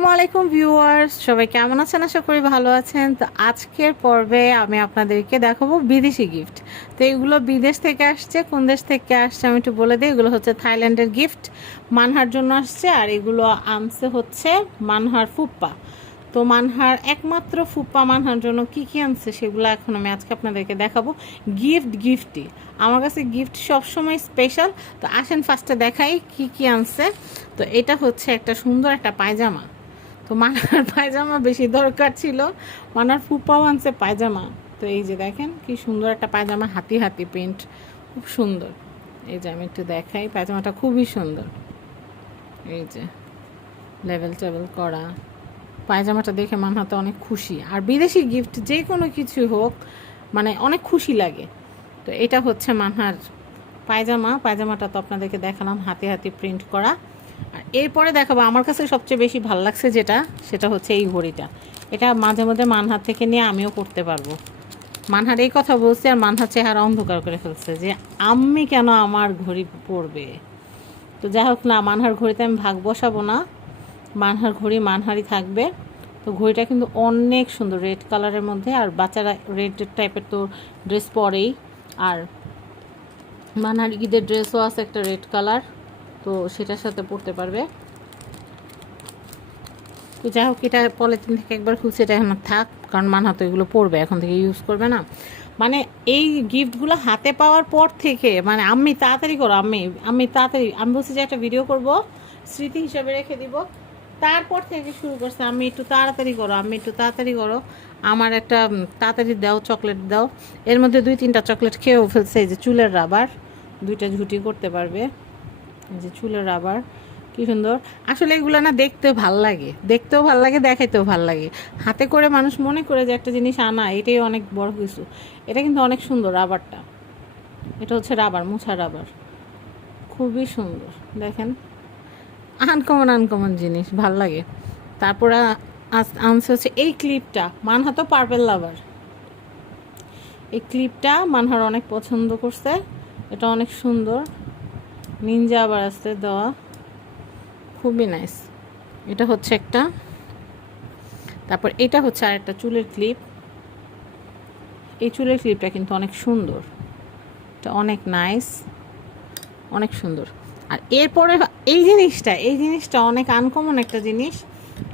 আসসালামু আলাইকুম ভিউয়ার্স। সবাই কেমন আছেন? আশা করি ভালো আছেন। তো আজকের পর্বে আমি আপনাদেরকে দেখাবো বিদেশি গিফট তো এগুলো বিদেশ থেকে আসছে, কোন দেশ থেকে আসছে আমি একটু বলে দিই। এগুলো হচ্ছে থাইল্যান্ডের গিফট মানহার জন্য আসছে আর এগুলো আনছে হচ্ছে মানহার ফুপ্পা। তো মানহার একমাত্র ফুপ্পা মানহার জন্য কি কি আনছে সেগুলো এখন আমি আজকে আপনাদেরকে দেখাবো। গিফট গিফটই আমার কাছে গিফট সবসময় স্পেশাল তো আসেন ফার্স্টে দেখাই কি কি আনছে। তো এটা হচ্ছে একটা সুন্দর একটা পায়জামা। তো মানার পায়জামা বেশি দরকার ছিল। মানার ফুপাও আনছে পায়জামা। তো এই যে দেখেন, কি সুন্দর একটা পায়জামা হাতি হাতি প্রিন্ট খুব সুন্দর। এই যে আমি একটু দেখাই, পায়জামাটা খুবই সুন্দর। এই যে লেভেল টেবেল করা। পায়জামাটা দেখে মানহাতে অনেক খুশি। আর বিদেশি গিফট যে কোনো কিছু হোক মানে অনেক খুশি লাগে। তো এটা হচ্ছে মানহার পায়জামা। পায়জামাটা তো আপনাদেরকে দেখালাম, হাতে হাতে প্রিন্ট করা। এরপরে দেখাবো, আমার কাছে সবচেয়ে বেশি ভালো লাগছে যেটা, সেটা হচ্ছে এই ঘড়িটা। এটা মাঝে মধ্যে মানহার থেকে নিয়ে আমিও করতে পারব। মানহার এই কথা বলছে আর মানহার চেহারা অন্ধকার করে ফেলছে যে আমি কেন আমার ঘড়ি পরবে? তো যাই হোক না, মানহার ঘড়িতে আমি ভাগ বসাবো না। মানহার ঘড়ি মানহারই থাকবে। তো ঘড়িটা কিন্তু অনেক সুন্দর, রেড কালারের মধ্যে। আর বাচ্চারা রেড টাইপের তো ড্রেস পরেই। আর মানহার ঈদের ড্রেসও আছে একটা রেড কালার। তো সেটার সাথে পড়তে পারবে। তো যাই হোক, এটা পলিথিন থেকে একবার খুলছে, এটা এখন থাক, কারণ মানহা তো এগুলো পড়বে, এখন থেকে ইউজ করবে না। মানে এই গিফটগুলো হাতে পাওয়ার পর থেকে মানে আমি তাড়াতাড়ি করো আমি আমি তাড়াতাড়ি, আমি বলছি যে একটা ভিডিও করব, স্মৃতি হিসাবে রেখে দিব। তারপর থেকে শুরু করছে আমি একটু তাড়াতাড়ি করো আমি একটু তাড়াতাড়ি করো। আমার একটা তাড়াতাড়ি দাও চকলেট দাও। এর মধ্যে দুই তিনটা চকলেট খেয়েও ফেলছে, এই যে চুলের রাবার দুইটা ঝুটি করতে পারবে। যে চুলের রাবার, কি সুন্দর। আসলে এগুলো না দেখতে ভালো লাগে। দেখতেও ভালো লাগে, দেখাইতেও ভালো লাগে। হাতে করে মানুষ মনে করে যে একটা জিনিস আনা, এটাই অনেক বড় কিছু। এটা কিন্তু অনেক সুন্দর রাবারটা। এটা হচ্ছে রাবার, মুছা রাবার। খুবই সুন্দর, দেখেন। আনকমন আনকমন জিনিস, ভালো লাগে। তারপরে আনছে হচ্ছে এই ক্লিপটা, মানহা তো পার্পেল লাভার এই ক্লিপটা মানহার অনেক পছন্দ করছে। এটা অনেক সুন্দর। নিনজা আবার আসতে দেওয়া। খুবই নাইস এটা হচ্ছে একটা। তারপর এটা হচ্ছে আর একটা চুলের ক্লিপ এই চুলের ক্লিপটা কিন্তু অনেক সুন্দর। এটা অনেক নাইস অনেক সুন্দর। আর এরপরে এই জিনিসটা এই জিনিসটা অনেক আনকমন একটা জিনিস।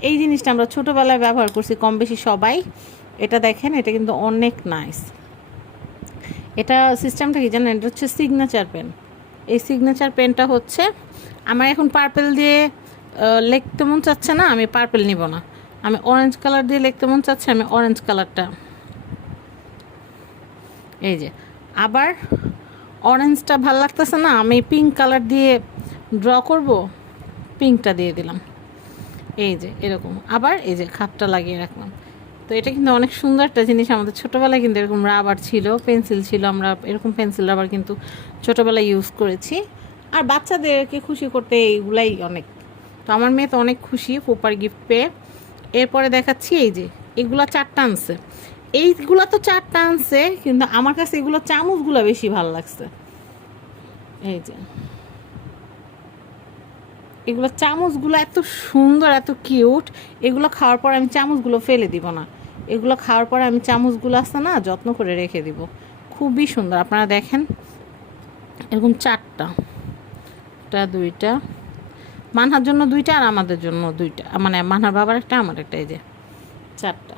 এই জিনিসটা আমরা ছোটোবেলায় ব্যবহার করছি, কম বেশি সবাই। এটা দেখেন, এটা কিন্তু অনেক নাইস এটা সিস্টেমটা কি জানেন? এটা হচ্ছে সিগনেচার পেন এই সিগনেচার পেনটা হচ্ছে, আমার এখন পার্পেল দিয়ে লিখতে মন চাচ্ছে না, আমি পার্পেল নিব না। আমি অরেঞ্জ কালার দিয়ে লিখতে মন চাচ্ছে, আমি অরেঞ্জ কালারটা এই যে, আবার অরেঞ্জটা ভালো লাগতেছে না, আমি পিঙ্ক কালার দিয়ে ড্র করব পিঙ্কটা দিয়ে দিলাম। এই যে, এরকম। আবার এই যে, খাপটা লাগিয়ে রাখলাম। তো এটা কিন্তু অনেক সুন্দর একটা জিনিস। আমাদের ছোটোবেলায় কিন্তু এরকম রাবার ছিল পেন্সিল ছিল, আমরা এরকম পেন্সিল রাবার কিন্তু ছোটোবেলায় ইউজ করেছি। আর বাচ্চাদেরকে খুশি করতে এইগুলাই অনেক। তো আমার মেয়ে তো অনেক খুশি পোপার গিফট পেয়ে। এরপরে দেখাচ্ছি এই যে, এগুলা চারটা আনছে এইগুলা তো চারটা আনছে কিন্তু আমার কাছে এগুলো চামচগুলো বেশি ভালো লাগছে। এই যে। এগুলো চামচগুলো এত সুন্দর, এত কিউট এগুলো খাওয়ার পর আমি চামচগুলো ফেলে দিব না। এগুলো খাওয়ার পরে আমি চামচগুলো আসতে না, যত্ন করে রেখে দিব। খুবই সুন্দর। আপনারা দেখেন, এরকম চারটা, একটা, দুইটা, মানহার জন্য দুইটা আর আমাদের জন্য দুইটা। মানে মানহার বাবার একটা, আমার একটা, এই যে চারটা।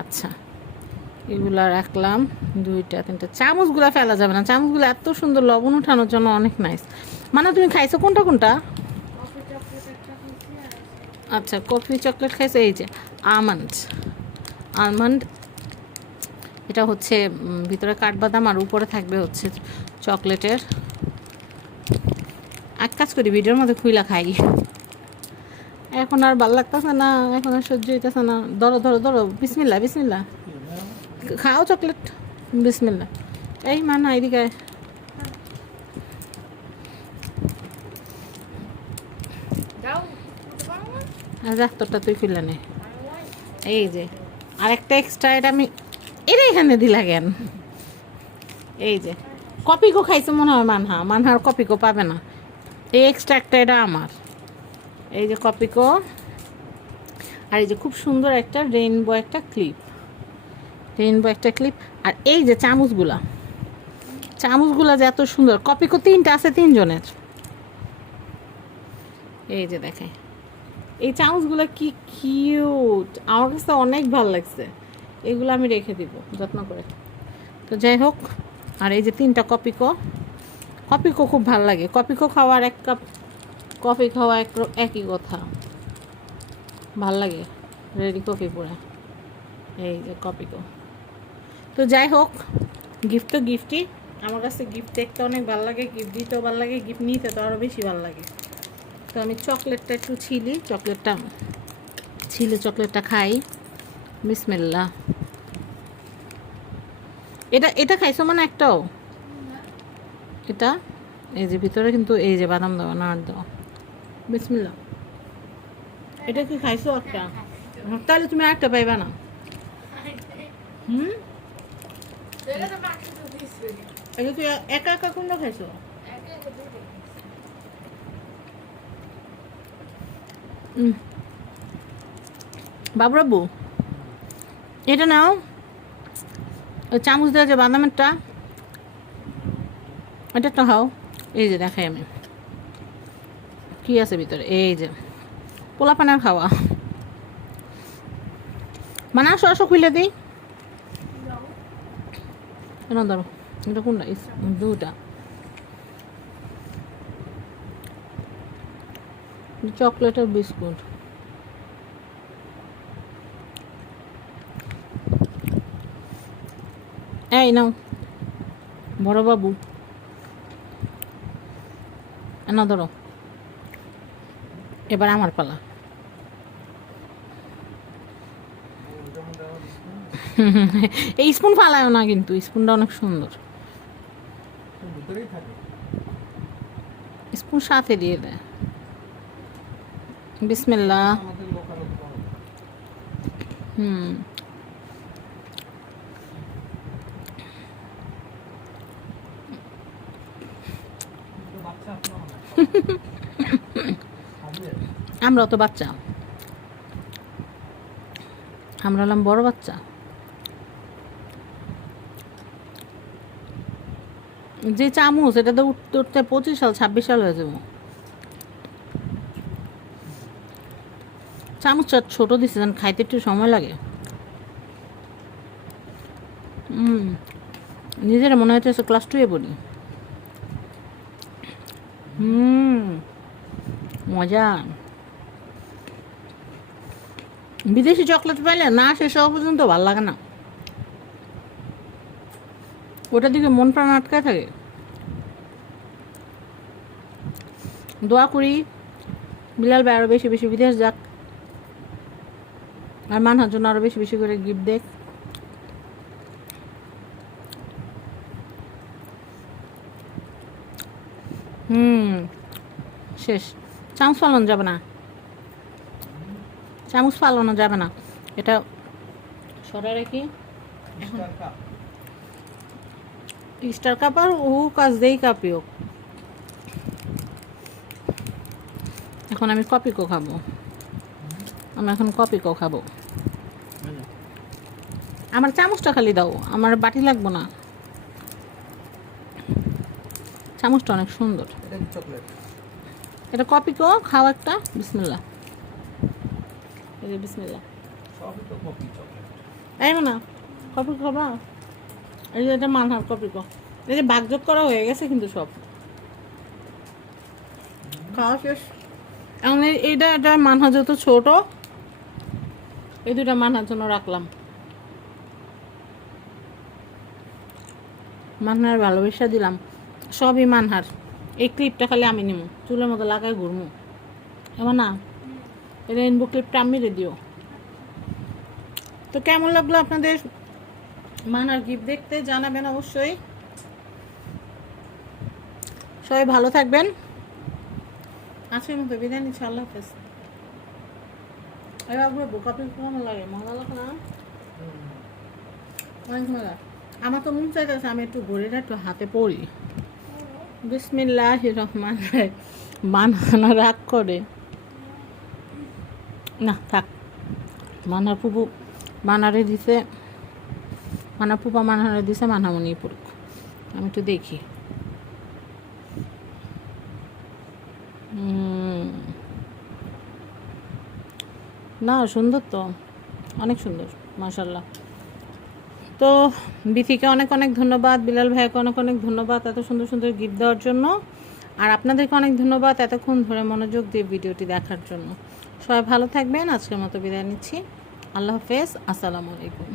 আচ্ছা এগুলা রাখলাম, দুইটা, তিনটা। চামচগুলো ফেলা যাবে না। চামচগুলো এত সুন্দর লবণ উঠানোর জন্য অনেক নাইস মানে তুমি খাইছো কোনটা কোনটা? আচ্ছা কফি, চকলেট খাইছো, এই যে, আমন্ড। আলমন্ড এটা হচ্ছে ভিতরে কাঠবাদাম আর উপরে থাকবে হচ্ছে চকলেটের। এক কাজ করি ভিডিওর মধ্যে খুইলা খাই। এখন আর ভালো লাগতেছে না এখন আর সহ্য হইতেছে না। ধরো ধরো ধরো বিসমিল্লা বিসমিল্লা খাও চকলেট বিসমিল্লা এই মা না এদিকে যা তোরটা তুই খুললে নে। এই যে। আরেকটা এক্সট্রা এটা আমি এটা এখানে দিলা কেন? এই যে কপিকো খাইছে মনে হয় মানহা মানহার কপিকো পাবে না। এই এক্সট্রা একটা এটা আমার। এই যে কপিকো আর এই যে খুব সুন্দর একটা রেইনবো একটা ক্লিপ রেইনবো একটা ক্লিপ আর এই যে চামচগুলা। চামচগুলা যে এত সুন্দর। কপি কো তিনটা আছে তিনজনের। এই যে দেখে এই চামচগুলো কি কিউট। আমার কাছে অনেক ভালো লাগছে। এগুলো আমি রেখে দিব, যত্ন করে। তো যাই হোক, আর এই যে তিনটা কপিকো কপিকো খুব ভালো লাগে। কপিকো খাওয়ার এক কাপ, কফি খাওয়া এক একই কথা। ভালো লাগে রেডি কফি পুরা। এই যে কপিকো তো যাই হোক, গিফট তো গিফটই। আমার কাছে গিফট দেখতে অনেক ভালো লাগে, গিফট দিতেও ভালো লাগে, গিফট নিতে তো আরও বেশি ভালো লাগে। তো আমি চকলেটটা একটু ছিলি চকলেটটা ছিলে চকলেটটা খাই। বিসমিল্লা এটা এটা খাইছো মানে একটাও? এটা? এই যে ভিতরে কিন্তু এই যে বাদাম দাও দেওয়া নাড় দেওয়া। বিসমিল্লা এটা কি খাইছো একটা? তাহলে তুমি একটা পাইবা না। হুম? এটা তো একা একা কোনটা খাইছো একে একে দুটো বাবুরাবু এটা নাও। চামচ দেওয়া যে বাদামেরটা এটা একটা খাও। এই যে দেখাই আমি। কি আছে ভিতরে? এই যে, পোলা পানার খাওয়া। মানে আসো আসো খুলে দিই। ধরো এটা কোনটা? দুটা। চকলেট আর বিস্কুট। এই নাও বড় বাবু। না ধরো। এবার আমার পালা। এই স্পুন ফালায়ও না কিন্তু স্পুনটা অনেক সুন্দর। স্পুন সাথে দিয়ে দেয়। বিসমিল্লা হুম? আমরাও তো বাচ্চা। আমরা হলাম বড় বাচ্চা। যে চামচ, এটা তো উঠতে উঠতে পঁচিশ সাল, ছাব্বিশ সাল হয়ে যাব। চামচটা ছোট দিচ্ছে যেন খাইতে একটু সময় লাগে। নিজের মনে হচ্ছে ক্লাস টুয়ে পড়ি। হুম মজা। বিদেশি চকলেট পাইলে না শেষ হওয়া পর্যন্ত ভালো লাগে না। ওটার দিকে মন প্রাণ আটকায় থাকে। দোয়া করি, বিলাল ভাই আরও বেশি বেশি বিদেশ যাক। আর মানহার জন্য আরও বেশি বেশি করে গিফট দেখ। হুম শেষ। চামচ ফালানো যাবে না। চামচ ফালানো যাবে না। এটা সরা রেখে। Star cup. আর ও কাজ দেই কাপি হোক। এখন আমি কপিকো খাব। আমি এখন কপিকো খাব। আমার চামচটা খালি দাও আমার বাটি লাগবো না। চামচটা অনেক সুন্দর। এটা কি? এটা কপিকো খাও একটা বিসমিল্লা এই বিসমিল্লা কপি না কপি খাবা? এই যে এটা মানহার কপি কো। এই যে করা হয়ে গেছে কিন্তু সব। খাওয়া শেষ। এখন এইটা এটা মানহা ছোট এই দুটা মানহার জন্য রাখলাম। মানহার ভালোবাসা দিলাম সবই মানহার এই ক্লিপটা খালি আমি নিমু চুলের মতো লাগাই ঘুরমু। এবার না রেইনবো ক্লিপটা আমি দিও। তো কেমন লাগল আপনাদের মানহার গিফট দেখতে? জানাবেন অবশ্যই। সবাই ভালো থাকবেন। আজকের মতো বিদায় নিচ্ছি আল্লাহ হাফেজ। এবার পুরো বোকাপি কেমন লাগে? মজা লাগে না? অনেক মজা। আমার তো মন চাইতেছে আমি একটু ঘড়িটা একটু হাতে পড়ি। বিসমিল্লাহ রহমান মানানো রাগ করে। না, থাক। মানার মানারে দিছে মানা পুপা মানারে দিছে, মানামনি পড়ুক। আমি একটু দেখি। না, সুন্দর তো। অনেক সুন্দর মাশাল্লাহ তো বিথিকে অনেক অনেক ধন্যবাদ, বিলাল ভাইকে অনেক অনেক ধন্যবাদ এত সুন্দর সুন্দর গিফট দেওয়ার জন্য। আর আপনাদেরকে অনেক ধন্যবাদ এতক্ষণ ধরে মনোযোগ দিয়ে ভিডিওটি দেখার জন্য। সবাই ভালো থাকবেন, আজকের মতো বিদায় নিচ্ছি। আল্লাহ হাফেজ, আসসালামু আলাইকুম।